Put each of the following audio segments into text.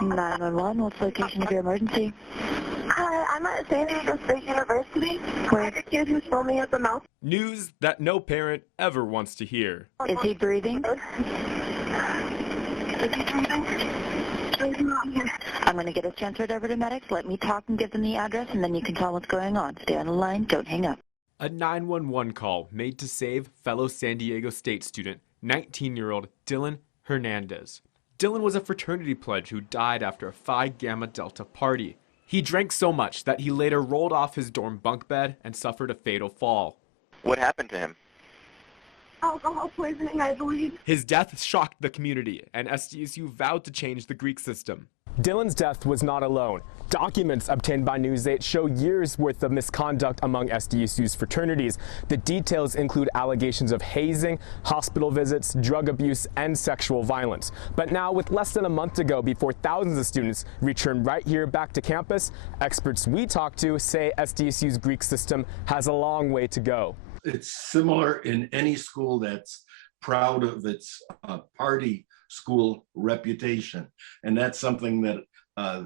911, what's the location of your emergency? Hi, I'm at San Diego State University. Where? I have a kid who's foaming at the mouth. News that no parent ever wants to hear. Is he breathing? Is he breathing? He's not here. I'm going to get us transferred over to medics. Let me talk and give them the address, and then you can tell them what's going on. Stay on the line. Don't hang up. A 911 call made to save fellow San Diego State student, 19-year-old Dylan Hernandez. Dylan was a fraternity pledge who died after a Phi Gamma Delta party. He drank so much that he later rolled off his dorm bunk bed and suffered a fatal fall. What happened to him? Alcohol poisoning, I believe. His death shocked the community, and SDSU vowed to change the Greek system. Dylan's death was not alone. Documents obtained by News 8 show years' worth of misconduct among SDSU's fraternities. The details include allegations of hazing, hospital visits, drug abuse, and sexual violence. But now, with less than a month to go before thousands of students return right here back to campus, experts we talked to say SDSU's Greek system has a long way to go. It's similar in any school that's proud of its party school reputation. And that's something that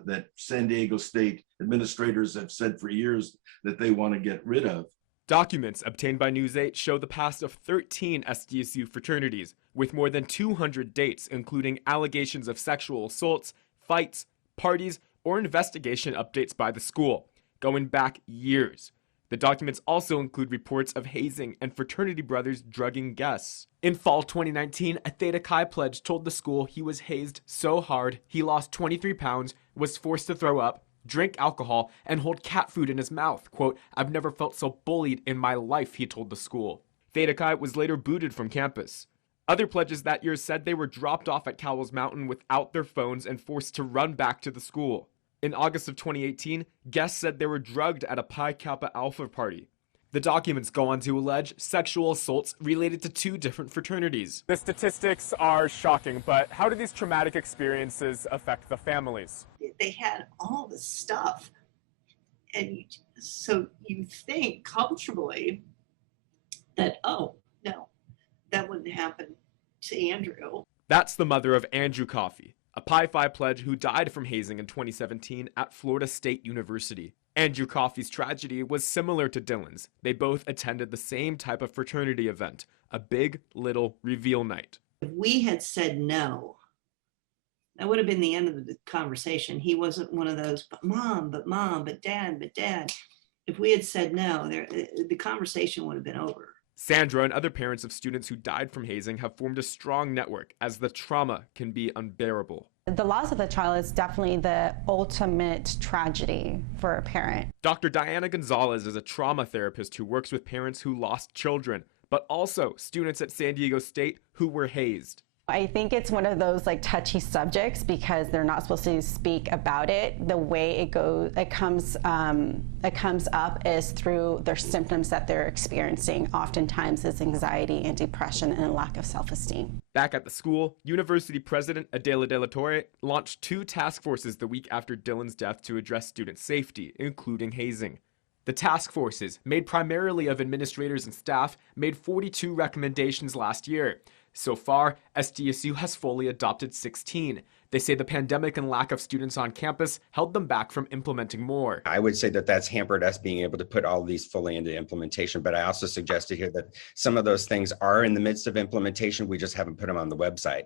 that San Diego State administrators have said for years that they want to get rid of. Documents obtained by News 8 show the past of 13 SDSU fraternities, with more than 200 dates, including allegations of sexual assaults, fights, parties, or investigation updates by the school, going back years. The documents also include reports of hazing and fraternity brothers drugging guests. In fall 2019, a Theta Chi pledge told the school he was hazed so hard he lost 23 pounds, was forced to throw up, drink alcohol, and hold cat food in his mouth. Quote, "I've never felt so bullied in my life," he told the school. Theta Chi was later booted from campus. Other pledges that year said they were dropped off at Cowell's Mountain without their phones and forced to run back to the school. In August of 2018, guests said they were drugged at a Pi Kappa Alpha party. The documents go on to allege sexual assaults related to two different fraternities. The statistics are shocking, but how do these traumatic experiences affect the families? They had all this stuff, and so you think comfortably that, oh, no, that wouldn't happen to Andrew. That's the mother of Andrew Coffey, a Pi Phi pledge who died from hazing in 2017 at Florida State University. Andrew Coffey's tragedy was similar to Dylan's. They both attended the same type of fraternity event, a big little reveal night. If we had said no, that would have been the end of the conversation. He wasn't one of those, but mom, but dad. If we had said no, the conversation would have been over. Sandra and other parents of students who died from hazing have formed a strong network as the trauma can be unbearable. The loss of a child is definitely the ultimate tragedy for a parent. Dr. Diana Gonzalez is a trauma therapist who works with parents who lost children, but also students at San Diego State who were hazed. I think it's one of those touchy subjects because they're not supposed to speak about it. The way it comes up is through their symptoms that they're experiencing. Oftentimes it's anxiety and depression and a lack of self-esteem. Back at the school, University President Adela De La Torre launched 2 task forces the week after Dylan's death to address student safety, including hazing. The task forces, made primarily of administrators and staff, made 42 recommendations last year. So far, SDSU has fully adopted 16. They say the pandemic and lack of students on campus held them back from implementing more. I would say that that's hampered us being able to put all these fully into implementation, but I also suggested here that some of those things are in the midst of implementation. We just haven't put them on the website.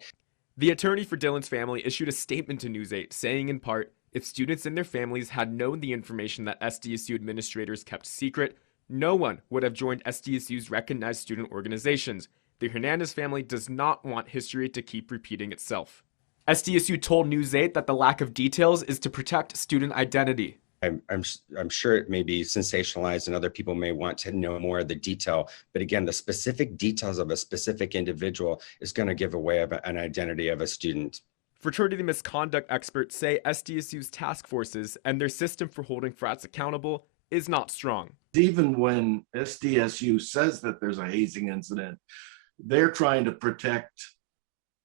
The attorney for Dylan's family issued a statement to News 8 saying in part, if students and their families had known the information that SDSU administrators kept secret, no one would have joined SDSU's recognized student organizations. The Hernandez family does not want history to keep repeating itself. SDSU told News 8 that the lack of details is to protect student identity. I'm sure it may be sensationalized and other people may want to know more of the detail, but again, the specific details of a specific individual is going to give away an identity of a student. Fraternity misconduct experts say SDSU's task forces and their system for holding frats accountable is not strong. Even when SDSU says that there's a hazing incident, they're trying to protect,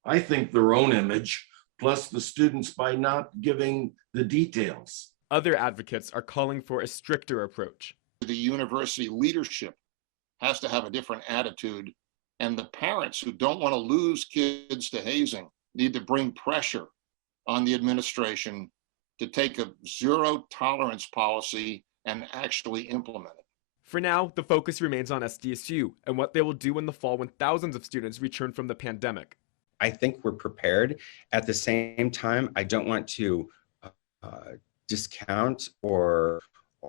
I think, their own image, plus the students by not giving the details. Other advocates are calling for a stricter approach. The university leadership has to have a different attitude, and the parents who don't want to lose kids to hazing need to bring pressure on the administration to take a zero tolerance policy and actually implement it. For now, the focus remains on SDSU and what they will do in the fall when thousands of students return from the pandemic. I think we're prepared. At the same time, I don't want to discount or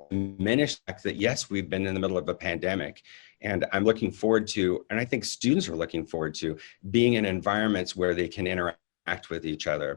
diminish the fact that, yes, we've been in the middle of a pandemic. And I'm looking forward to, and I think students are looking forward to, being in environments where they can interact with each other.